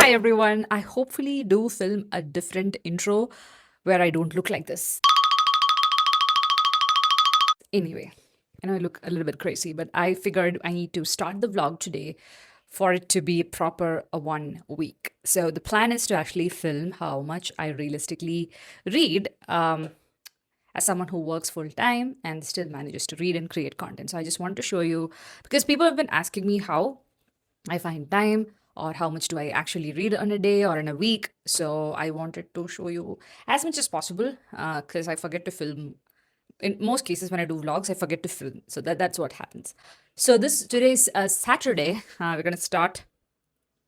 Hi everyone. I hopefully do film a different intro where I don't look like this. Anyway, I know I look a little bit crazy, but I figured I need to start the vlog today for it to be proper a 1 week. So the plan is to actually film how much I realistically read as someone who works full time and still manages to read and create content. So I just want to show you because people have been asking me how I find time or how much do I actually read in a day or in a week. So I wanted to show you as much as possible because I forget to film. In most cases, when I do vlogs, I forget to film. So that's what happens. So today's Saturday. We're gonna start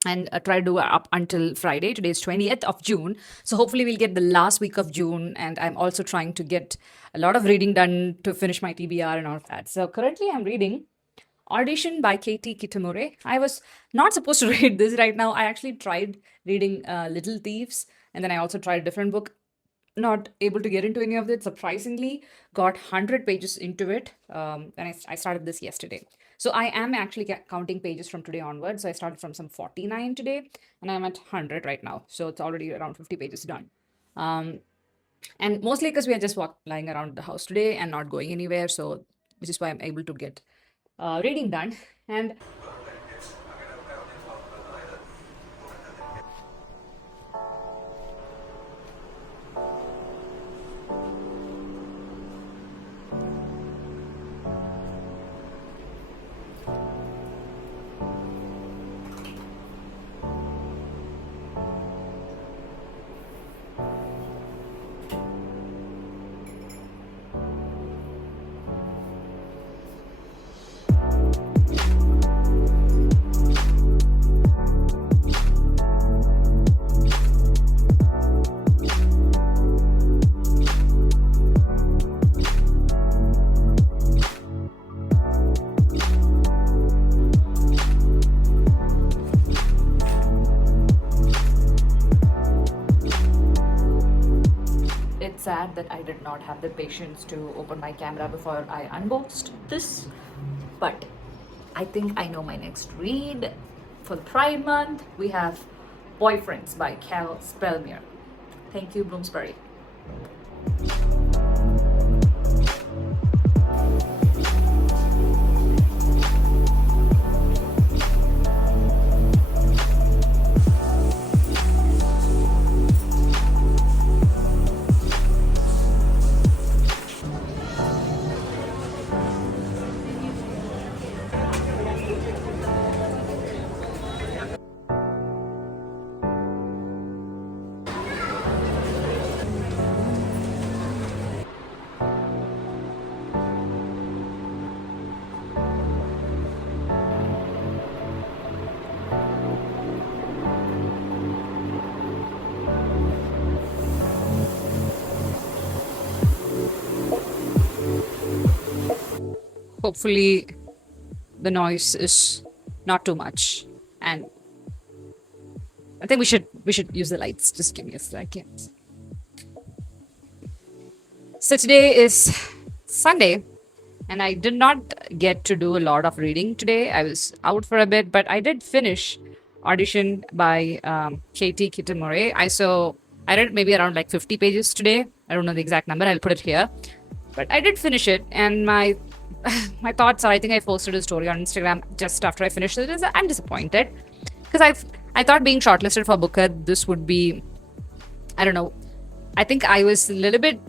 and try to do up until Friday. Today is 20th of June. So hopefully we'll get the last week of June. And I'm also trying to get a lot of reading done to finish my TBR and all of that. So currently I'm reading Audition by Katie Kitamure. I was not supposed to read this right now. I actually tried reading Little Thieves, and then I also tried a different book. Not able to get into any of it. Surprisingly, got 100 pages into it, and I started this yesterday. So I am actually counting pages from today onwards. So I started from some 49 today, and I'm at 100 right now. So it's already around 50 pages done. And mostly because we are just lying around the house today and not going anywhere. So which is why I'm able to get reading done. And it's sad that I did not have the patience to open my camera before I unboxed this, but I think I know my next read. For the Pride Month, we have Boyfriends by Cal Spellmere. Thank you, Bloomsbury. Hopefully, the noise is not too much, and I think we should use the lights. Just give me a second. So today is Sunday, and I did not get to do a lot of reading today. I was out for a bit, but I did finish Audition by Katie Kitamure. I read maybe around like 50 pages today. I don't know the exact number. I'll put it here, but I did finish it, and my my thoughts are. I think I posted a story on Instagram just after I finished it. Is I'm disappointed because I thought being shortlisted for Booker this would be, I don't know. I think I was a little bit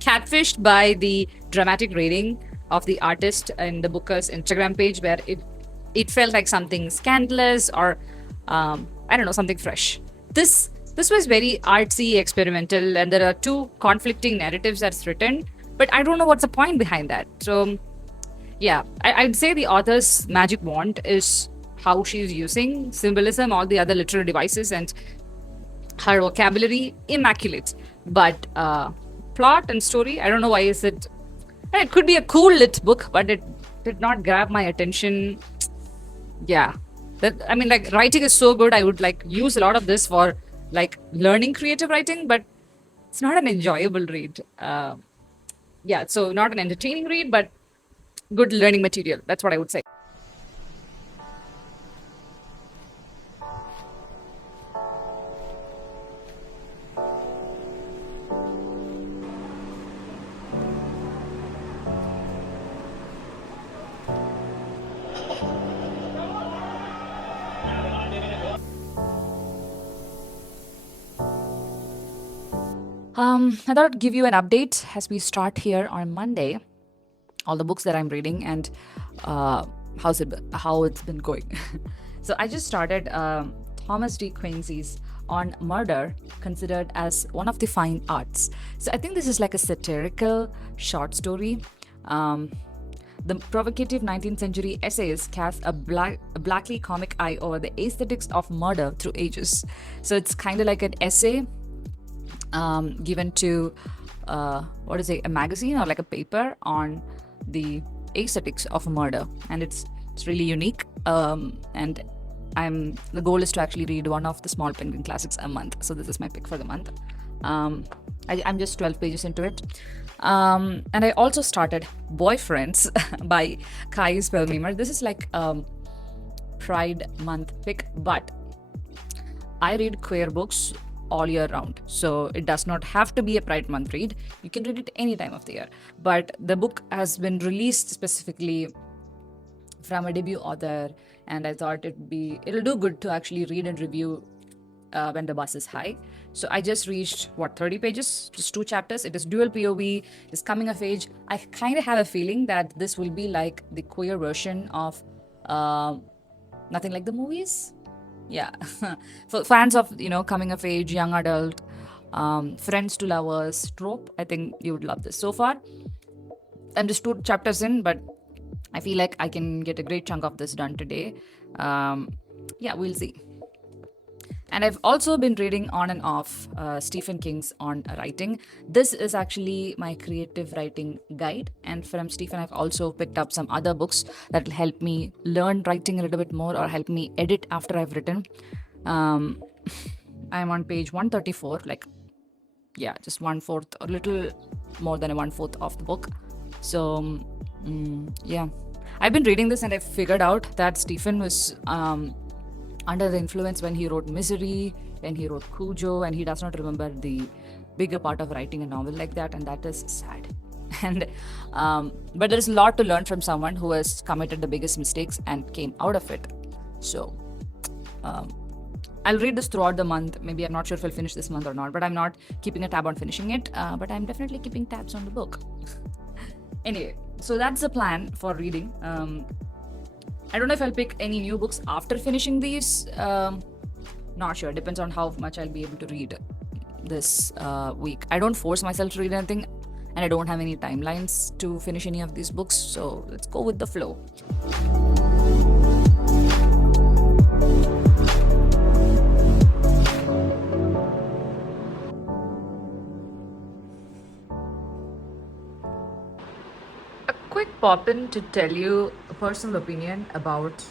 catfished by the dramatic rating of the artist in the Booker's Instagram page, where it felt like something scandalous or I don't know, something fresh. This was very artsy, experimental, and there are two conflicting narratives that's written, but I don't know what's the point behind that. So yeah, I'd say the author's magic wand is how she's using symbolism, all the other literary devices, and her vocabulary immaculate. But plot and story, I don't know why is it. It could be a cool lit book, but it did not grab my attention. Yeah, that I mean, like writing is so good. I would like use a lot of this for like learning creative writing, but it's not an enjoyable read. Yeah, so not an entertaining read, but good learning material. That's what I would say. I thought I'd give you an update as we start here on Monday. All the books that I'm reading and uh, how it's been going. So I just started Thomas D. Quincy's On Murder, considered as one of the fine arts. So I think this is like a satirical short story. Um, the provocative 19th century essays cast a blackly comic eye over the aesthetics of murder through ages. So it's kind of like an essay given to what is it, a magazine or like a paper on the aesthetics of murder, and it's really unique. And the goal is to actually read one of the Small Penguin classics a month. So this is my pick for the month. I'm just 12 pages into it. And I also started Boyfriends by Kai Spellmemer. This is like Pride Month pick, but I read queer books all year round. So it does not have to be a Pride Month read. You can read it any time of the year. But the book has been released specifically from a debut author, and I thought it'll do good to actually read and review when the buzz is high. So I just reached 30 pages, just 2 chapters. It is dual POV, it's coming of age. I kind of have a feeling that this will be like the queer version of Nothing Like the Movies. Yeah. For fans of coming of age, young adult, friends to lovers trope, I think you would love this. So far I'm just 2 chapters in, but I feel like I can get a great chunk of this done today. Yeah, we'll see. And I've also been reading on and off Stephen King's On Writing. This is actually my creative writing guide. And from Stephen, I've also picked up some other books that will help me learn writing a little bit more or help me edit after I've written. I'm on page 134, like, yeah, just 1/4, a little more than a 1/4 of the book. So, yeah. I've been reading this and I figured out that Stephen was under the influence when he wrote Misery, when he wrote Cujo, and he does not remember the bigger part of writing a novel like that, and that is sad. And but there is a lot to learn from someone who has committed the biggest mistakes and came out of it. So I'll read this throughout the month. Maybe I'm not sure if I'll finish this month or not, but I'm not keeping a tab on finishing it. But I'm definitely keeping tabs on the book. Anyway, so that's the plan for reading. I don't know if I'll pick any new books after finishing these. Not sure. Depends on how much I'll be able to read this week. I don't force myself to read anything, and I don't have any timelines to finish any of these books. So let's go with the flow. A quick pop in to tell you a personal opinion about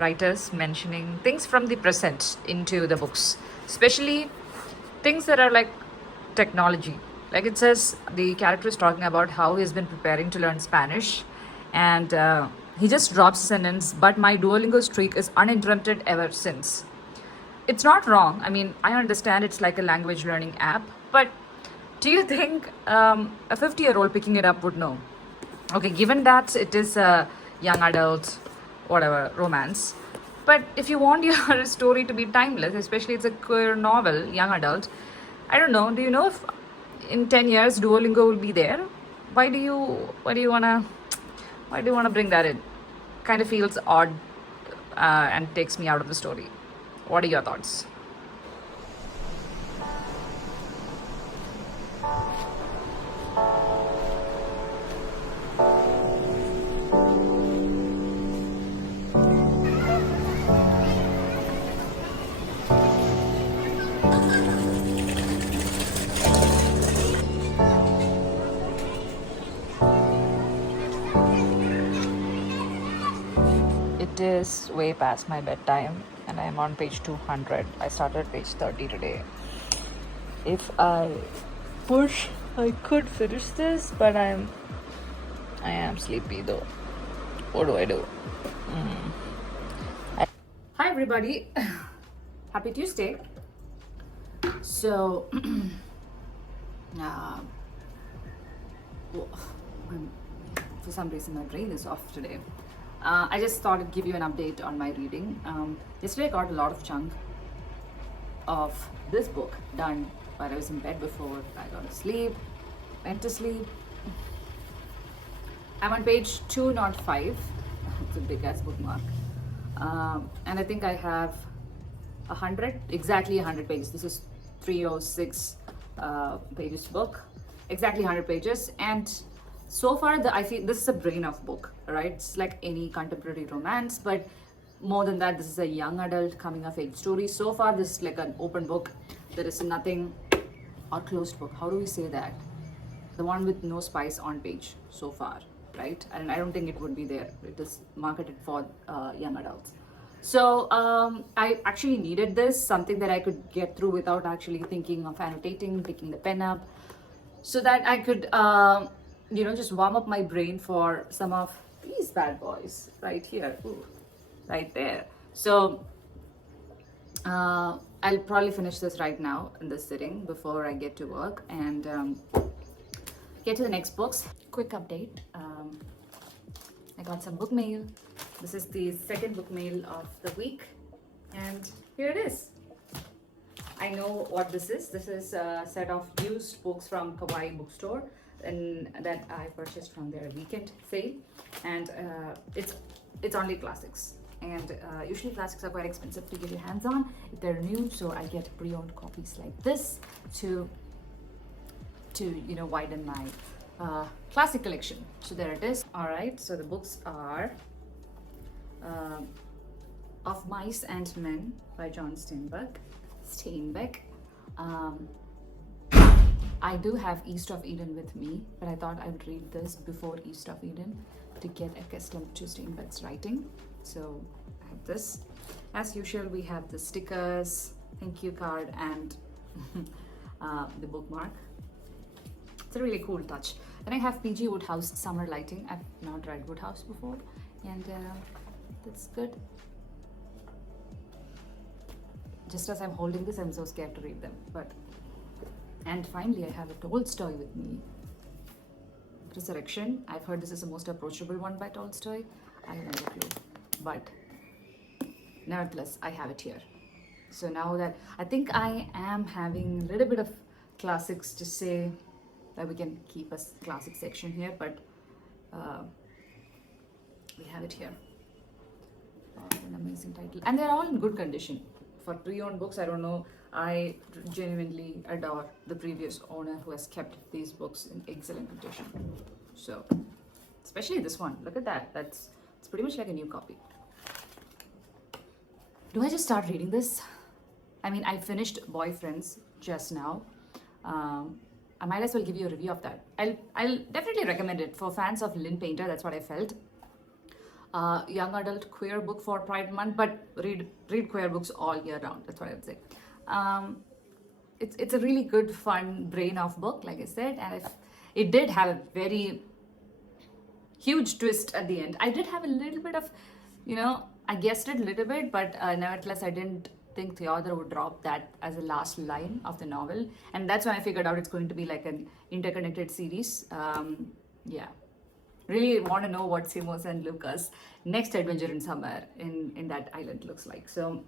writers mentioning things from the present into the books, especially things that are like technology. Like it says, the character is talking about how he's been preparing to learn Spanish, and he just drops a sentence, but my Duolingo streak is uninterrupted ever since. It's not wrong. I mean, I understand it's like a language learning app, but do you think a 50-year-old picking it up would know? Okay, given that it is a young adult, whatever, romance. But if you want your story to be timeless, especially it's a queer novel, young adult, I don't know. Do you know if in 10 years Duolingo will be there? Why do you wanna bring that in? Kind of feels odd and takes me out of the story. What are your thoughts? It is way past my bedtime and I am on page 200. I started page 30 today. If I push, I could finish this, but I am sleepy though. What do I do? Hi everybody. Happy Tuesday. So for some reason my brain is off today. I just thought I'd give you an update on my reading. Yesterday I got a lot of chunk of this book done while I was in bed before I got to sleep, went to sleep. I'm on page 205. It's a big ass bookmark. And I think I have 100, exactly 100 pages. This is 306 pages book, exactly 100 pages. And so far, I feel this is a brain of book, right? It's like any contemporary romance, but more than that, this is a young adult coming of age story. So far, this is like an open book. There is nothing, or closed book. How do we say that? The one with no spice on page so far, right? And I don't think it would be there. It is marketed for young adults. So I actually needed this, something that I could get through without actually thinking of annotating, picking the pen up, so that I could, just warm up my brain for some of these bad boys right here. Ooh, right there. So I'll probably finish this right now in this sitting before I get to work and get to the next books. Quick update. I got some book mail. This is the second book mail of the week, and here it is. I know what this is. This is a set of used books from Kawaii bookstore and that I purchased from their weekend sale, and it's only classics. And usually classics are quite expensive to get your hands on if they're new, so I get pre-owned copies like this to widen my classic collection. So there it is. All right, so the books are Of Mice and Men by John Steinbeck. I do have East of Eden with me, but I thought I would read this before East of Eden to get accustomed to Steinbeck's writing. So I have this. As usual, we have the stickers, thank you card, and the bookmark. It's a really cool touch. Then I have PG Woodhouse Summer Lighting. I've not read Woodhouse before, and that's good. Just as I'm holding this, I'm so scared to read them. And finally, I have a Tolstoy with me. Resurrection. I've heard this is the most approachable one by Tolstoy. I have no clue, but nevertheless, I have it here. So now that I think I am having a little bit of classics to say, that we can keep a classic section here, but we have it here. An amazing title, and they're all in good condition. For pre-owned books, I don't know, I genuinely adore the previous owner who has kept these books in excellent condition. So, especially this one, look at that. It's pretty much like a new copy. Do I just start reading this? I mean, I finished Boyfriends just now. I might as well give you a review of that. I'll definitely recommend it for fans of Lynn Painter. That's what I felt. Young adult queer book for Pride Month, but read queer books all year round. That's what I would say. It's a really good, fun, brain off book, like I said, and it did have a very huge twist at the end. I did have a little bit of, I guessed it a little bit, but nevertheless, I didn't think the author would drop that as a last line of the novel, and that's when I figured out it's going to be like an interconnected series. Yeah. Really want to know what Simos and Lucas' next adventure in summer in that island looks like. So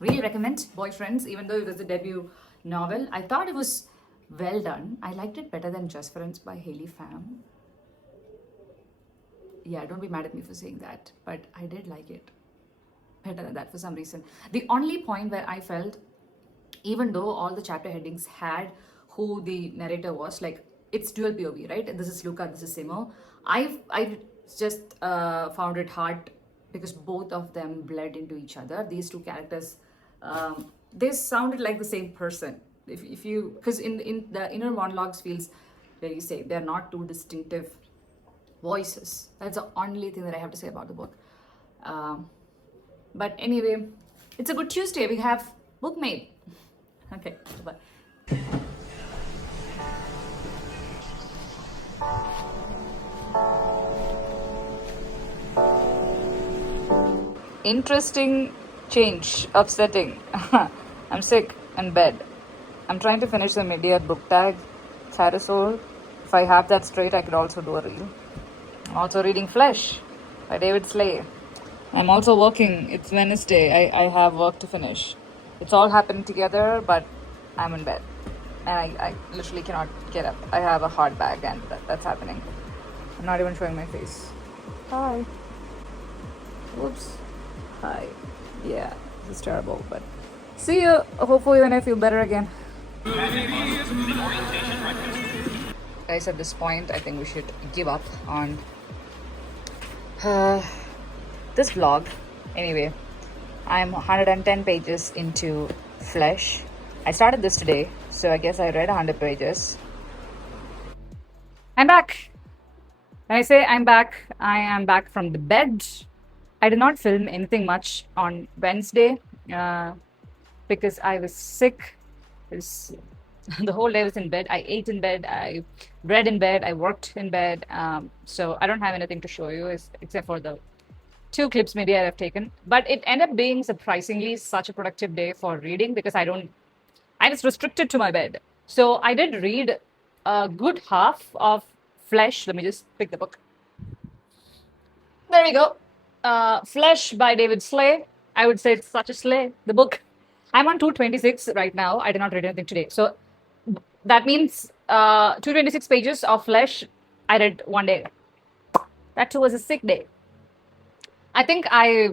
really recommend Boyfriends, even though it was a debut novel. I thought it was well done. I liked it better than Just Friends by Haley Pham. Yeah, don't be mad at me for saying that, but I did like it better than that for some reason. The only point where I felt, even though all the chapter headings had who the narrator was, like it's dual POV, right? This is Luca, this is Simo. I just found it hard because both of them bled into each other. These two characters, they sounded like the same person. If you, because in the inner monologues feels very safe. They're not two distinctive voices. That's the only thing that I have to say about the book. But anyway, it's a good Tuesday. We have book made. Okay, bye. Interesting change of setting. I'm sick in bed. I'm trying to finish the mid-year book tag, Charasol. If I have that straight, I could also do a reel. I'm also reading Flesh by David Slay. I'm also working. It's Wednesday. I have work to finish. It's all happening together, but I'm in bed. and I literally cannot get up. I have a hard bag, and that's happening. I'm not even showing my face. Hi. Whoops. Hi. Yeah, this is terrible, but see you. Hopefully, when I feel better again. Guys, at this point, I think we should give up on uh, this vlog. Anyway, I'm 110 pages into Flesh. I started this today, so I guess I read 100 pages. I'm back. When I say I'm back, I am back from the bed. I did not film anything much on Wednesday because I was sick. The whole day I was in bed. I ate in bed. I read in bed. I worked in bed. So I don't have anything to show you except for the 2 clips maybe I have taken. But it ended up being surprisingly such a productive day for reading because I was restricted to my bed. So I did read a good half of Flesh. Let me just pick the book. There we go. Flesh by David Slay. I would say it's such a slay, the book. I'm on 226 right now. I did not read anything today. So that means 226 pages of Flesh I read one day. That too was a sick day. I think I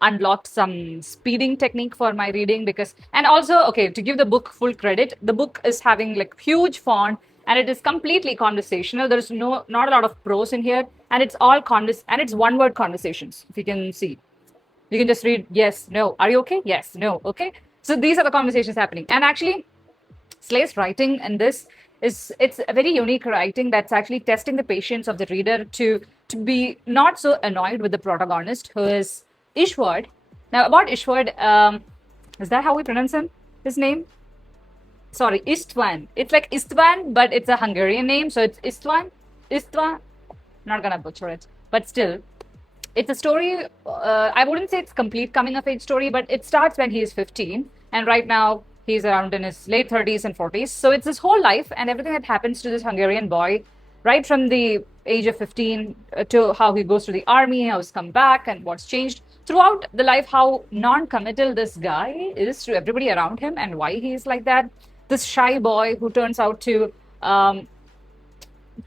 unlocked some speeding technique for my reading and also, okay, to give the book full credit, the book is having like huge font and it is completely conversational. There's not a lot of prose in here, and it's all and it's one-word conversations. If you can see, you can just read yes, no. Are you okay? Yes, no. Okay. So these are the conversations happening, and actually, Slay's writing in this it's a very unique writing that's actually testing the patience of the reader to be not so annoyed with the protagonist, who is Ishward. Now about Ishward, is that how we pronounce his name? Sorry, Istvan. It's like Istvan, but it's a Hungarian name, so it's Istvan. Not gonna butcher it, but still, it's a story. I wouldn't say it's complete coming of age story, but it starts when he is 15, and right now he's around in his late 30s and 40s. So it's his whole life and everything that happens to this Hungarian boy, right from the age of 15 to how he goes to the army, how he's come back, and what's changed throughout the life, how non-committal this guy is to everybody around him, and why he is like that. This shy boy who turns out to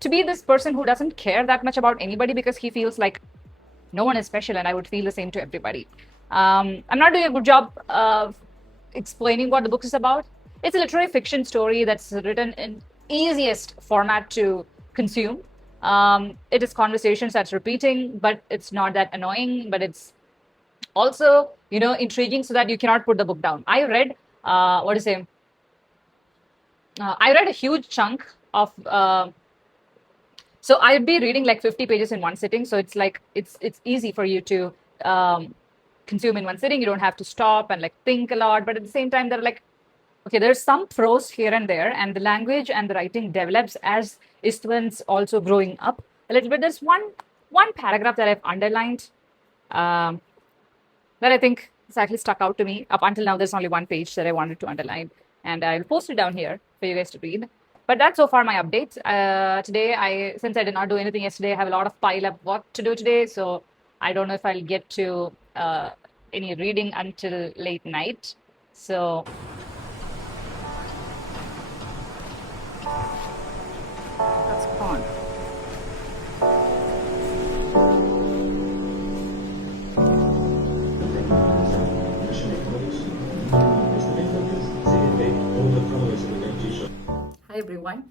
be this person who doesn't care that much about anybody because he feels like no one is special, and I would feel the same to everybody. I'm not doing a good job of explaining what the book is about. It's a literary fiction story that's written in easiest format to consume. It is conversations that's repeating, but it's not that annoying, but it's also, intriguing so that you cannot put the book down. I read, I read a huge chunk of, so I'd be reading like 50 pages in one sitting. So it's like, it's easy for you to consume in one sitting. You don't have to stop and like think a lot, but at the same time, they're like, okay, there's some prose here and there, and the language and the writing develops as Istvan's also growing up a little bit. There's one paragraph that I've underlined that I think has actually stuck out to me. Up until now, there's only one page that I wanted to underline, and I'll post it down here for you guys to read. But that's so far my update. Today, since I did not do anything yesterday, I have a lot of pile up work to do today, so I don't know if I'll get to any reading until late night. So that's fun. Hi everyone.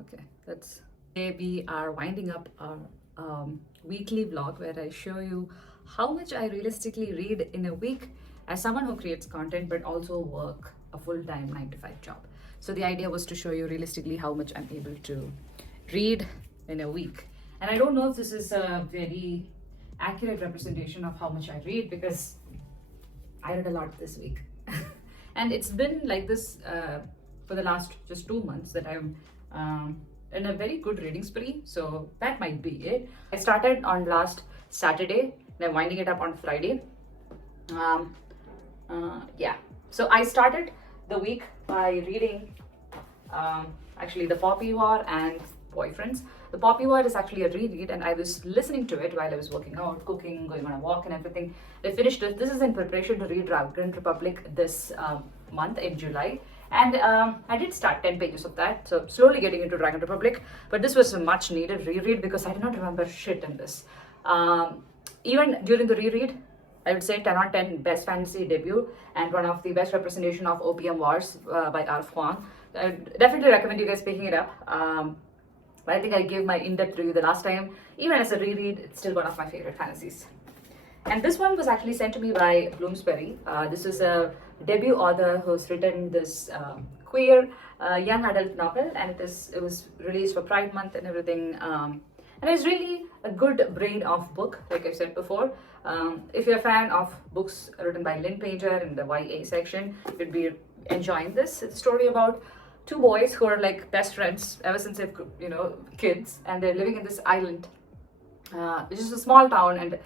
Okay, today we are winding up our weekly vlog where I show you how much I realistically read in a week as someone who creates content but also work a full-time 9-to-5 job. So the idea was to show you realistically how much I'm able to read in a week. And I don't know if this is a very accurate representation of how much I read, because I read a lot this week. And it's been like this for the last just 2 months that I'm in a very good reading spree. So that might be it. I started on last Saturday, and I'm winding it up on Friday. Yeah. So I started the week by reading actually The Poppy War and Boyfriends. The Poppy War is actually a reread, and I was listening to it while I was working out, cooking, going on a walk and everything. I finished it. This is in preparation to read Dragon Republic this month in July. And I did start 10 pages of that, so slowly getting into Dragon Republic. But this was a much needed reread because I did not remember shit in this. Even during the reread, I would say 10 on 10 best fantasy debut and one of the best representation of Opium Wars by R.F. Huang. I would definitely recommend you guys picking it up. But I think I gave my in-depth review the last time. Even as a reread, it's still one of my favorite fantasies. And this one was actually sent to me by Bloomsbury. This is a debut author who's written this queer young adult novel, and it was released for Pride Month and everything. And it's really a good brain of book, like I said before. If you're a fan of books written by Lynn Painter in the YA section, you'd be enjoying this. It's a story about two boys who are like best friends ever since they've kids, and they're living in this island, which is a small town, and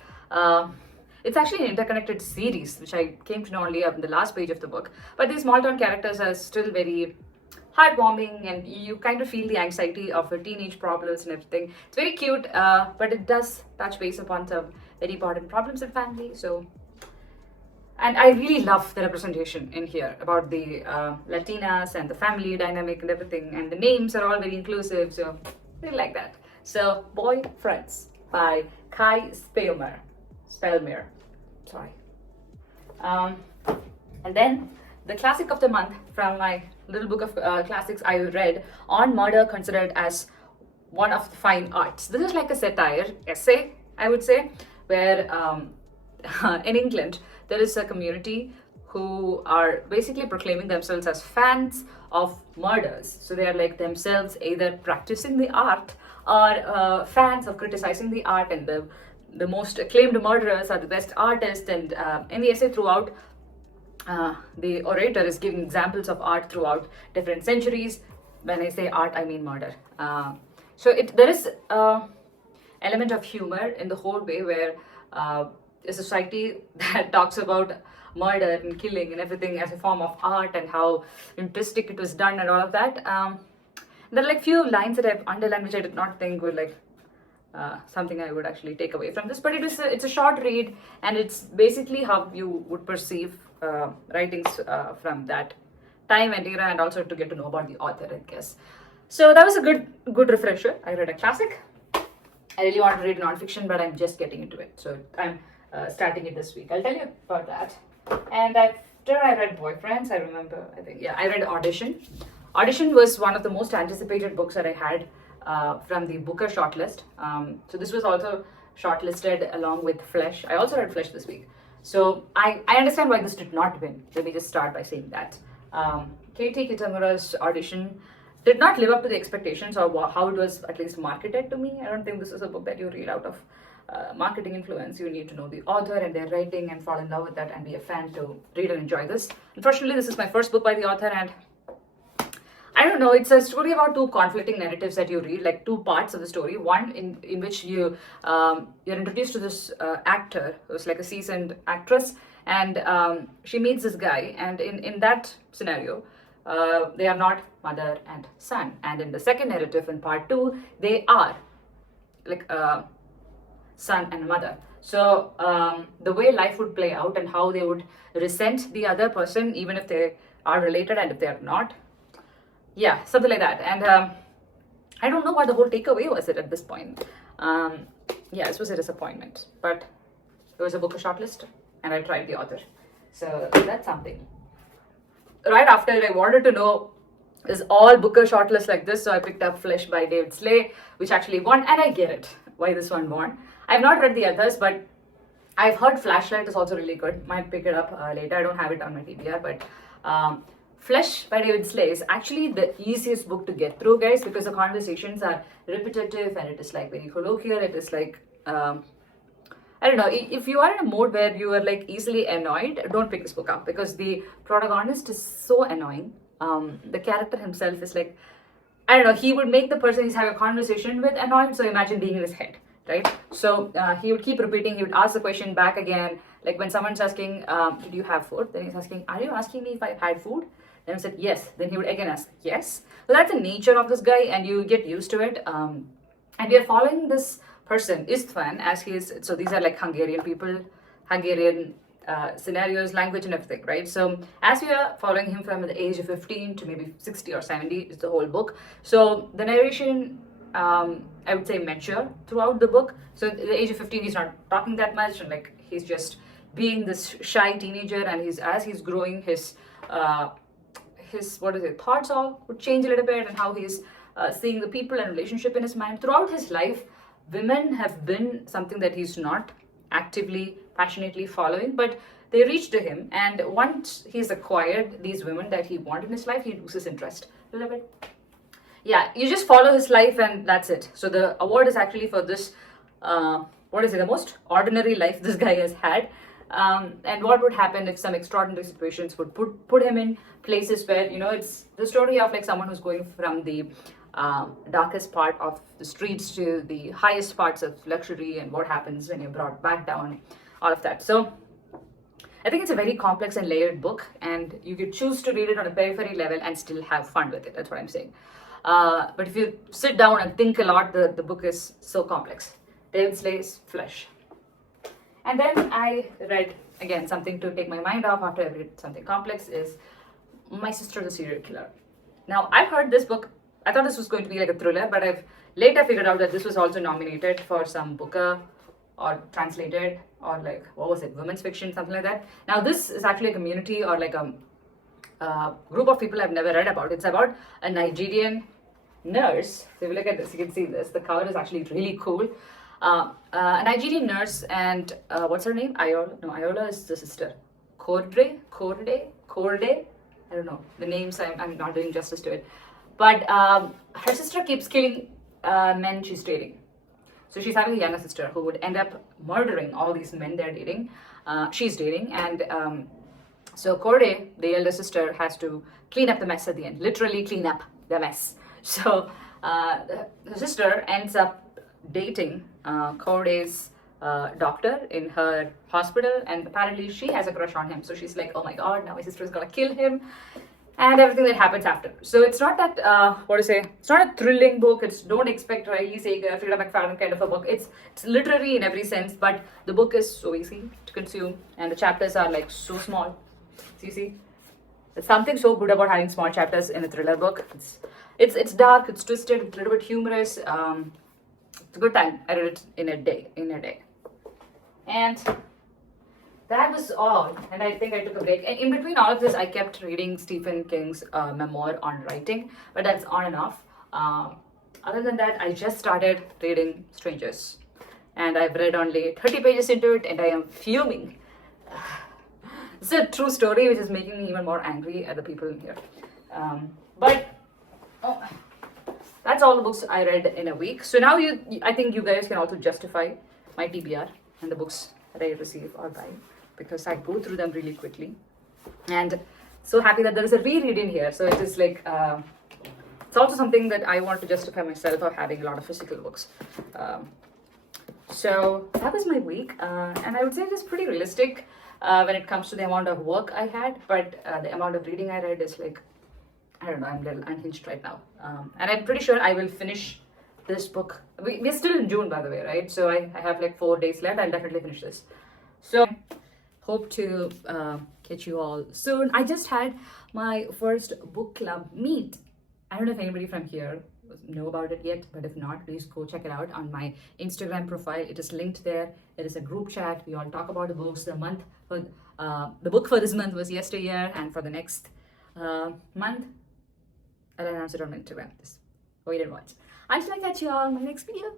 it's actually an interconnected series, which I came to know only up in the last page of the book. But these small town characters are still very heartwarming, and you kind of feel the anxiety of her teenage problems and everything. It's very cute, but it does touch base upon some very important problems in family. So, and I really love the representation in here about the Latinas and the family dynamic and everything, and the names are all very inclusive, so I really like that. So, Boy Friends by Kai Spellmer. Sorry. And then the classic of the month from my little book of classics I read, On Murder Considered as One of the Fine Arts. This is like a satire essay, I would say, where in England there is a community who are basically proclaiming themselves as fans of murders. So they are like themselves either practicing the art or fans of criticizing the art, and the most acclaimed murderers are the best artists. And in the essay throughout, the orator is giving examples of art throughout different centuries. When I say art, I mean murder. So there is element of humor in the whole way, where a society that talks about murder and killing and everything as a form of art, and how artistic it was done and all of that. There are like few lines that I've underlined which I did not think were like something I would actually take away from this, but it's a short read, and it's basically how you would perceive writings from that time and era, and also to get to know about the author, I guess. So that was a good refresher. I read a classic. I really want to read non-fiction, but I'm just getting into it, so I'm starting it this week. I'll tell you about that. And after I read Boyfriends, I read Audition. Audition was one of the most anticipated books that I had from the Booker shortlist. So this was also shortlisted along with Flesh. I also read Flesh this week. So I understand why this did not win. Let me just start by saying that. Katie Kitamura's Audition did not live up to the expectations, or how it was at least marketed to me. I don't think this is a book that you read out of marketing influence. You need to know the author and their writing and fall in love with that and be a fan to read and enjoy this. Unfortunately, this is my first book by the author, and I don't know, it's a story about two conflicting narratives that you read, like two parts of the story. One in which you're introduced to this actor who's like a seasoned actress, and she meets this guy, and in that scenario, they are not mother and son. And in the second narrative, in part two, they are like son and mother. So the way life would play out and how they would resent the other person, even if they are related and if they are not. Yeah, something like that. And I don't know what the whole takeaway was at this point. Yeah, this was a disappointment. But it was a Booker shortlist, and I tried the author. So that's something. Right after, I wanted to know, is all Booker shortlists like this? So I picked up Flesh by David Slay, which actually won, and I get it why this one won. I've not read the others, but I've heard Flashlight is also really good. Might pick it up later. I don't have it on my TBR, but Flesh by David Slay is actually the easiest book to get through, guys, because the conversations are repetitive, and it is like very colloquial. It is like I don't know, if you are in a mode where you are like easily annoyed, don't pick this book up, because the protagonist is so annoying. The character himself is like, I don't know, he would make the person he's having a conversation with annoyed. So imagine being in his head, right? So he would keep repeating, he would ask the question back again. Like when someone's asking, did you have food? Then he's asking, are you asking me if I had food? Then I said, yes. Then he would again ask, yes. So that's the nature of this guy, and you get used to it. And we are following this person, Istvan, as he is, so these are like Hungarian people, Hungarian scenarios, language, and everything, right? So as we are following him from the age of 15 to maybe 60 or 70 is the whole book. So the narration, I would say, mature throughout the book. So at the age of 15, he's not talking that much, and like he's just being this shy teenager, and as he's growing, his what is it, thoughts all would change a little bit, and how he's seeing the people and relationship in his mind. Throughout his life, women have been something that he's not actively, passionately following, but they reach to him, and once he's acquired these women that he wanted in his life, he loses interest a little bit. Yeah, you just follow his life and that's it. So the award is actually for this, what is it, the most ordinary life this guy has had. And what would happen if some extraordinary situations would put him in places where, it's the story of like someone who's going from the darkest part of the streets to the highest parts of luxury, and what happens when you're brought back down, all of that. So I think it's a very complex and layered book, and you could choose to read it on a periphery level and still have fun with it. That's what I'm saying. But if you sit down and think a lot, the book is so complex. David Slay's Flesh. And then I read, again, something to take my mind off after I read something complex, is My Sister the Serial Killer. Now, I've heard this book, I thought this was going to be like a thriller, but I've later figured out that this was also nominated for some Booker or translated, or like, what was it, women's fiction, something like that. Now, this is actually a community or like a group of people I've never read about. It's about a Nigerian nurse. So if you look at this, you can see this. The cover is actually really cool. A Nigerian nurse, and what's her name? Ayola. No, Ayola is the sister. Korde. I don't know. The names, I'm not doing justice to it. But her sister keeps killing men she's dating. So she's having a younger sister who would end up murdering all these men she's dating. And so Korde, the elder sister, has to clean up the mess at the end. Literally clean up the mess. So the sister ends up dating Korde's doctor in her hospital, and apparently she has a crush on him. So she's like, oh my god, now my sister is gonna kill him, and everything that happens after. So it's not that it's not a thrilling book. It's don't expect Riley Sager, Frida McFadden kind of a book. It's literary in every sense, but the book is so easy to consume, and the chapters are like so small. So you see, there's something so good about having small chapters in a thriller book. It's dark, it's twisted, it's a little bit humorous. It's a good time. I read it in a day. And that was all. And I think I took a break. And in between all of this, I kept reading Stephen King's memoir on writing, but that's on and off. Other than that, I just started reading Strangers, and I've read only 30 pages into it, and I am fuming. It's a true story, which is making me even more angry at the people in here. That's all the books I read in a week. So now I think you guys can also justify my TBR and the books that I receive or buy, because I go through them really quickly. And so happy that there is a reread in here. So it is like, it's also something that I want to justify myself of having a lot of physical books. So that was my week. And I would say it is pretty realistic when it comes to the amount of work I had, but the amount of reading I read is like, I don't know, I'm a little unhinged right now. And I'm pretty sure I will finish this book. We're still in June, by the way, right? So I have like 4 days left. I'll definitely finish this. So hope to catch you all soon. I just had my first book club meet. I don't know if anybody from here know about it yet, but if not, please go check it out on my Instagram profile. It is linked there. It is a group chat. We all talk about the books. The book for this month was Yesteryear, and for the next month, I'll announce it on my Instagram. Wait and watch. Until I catch you all in my next video.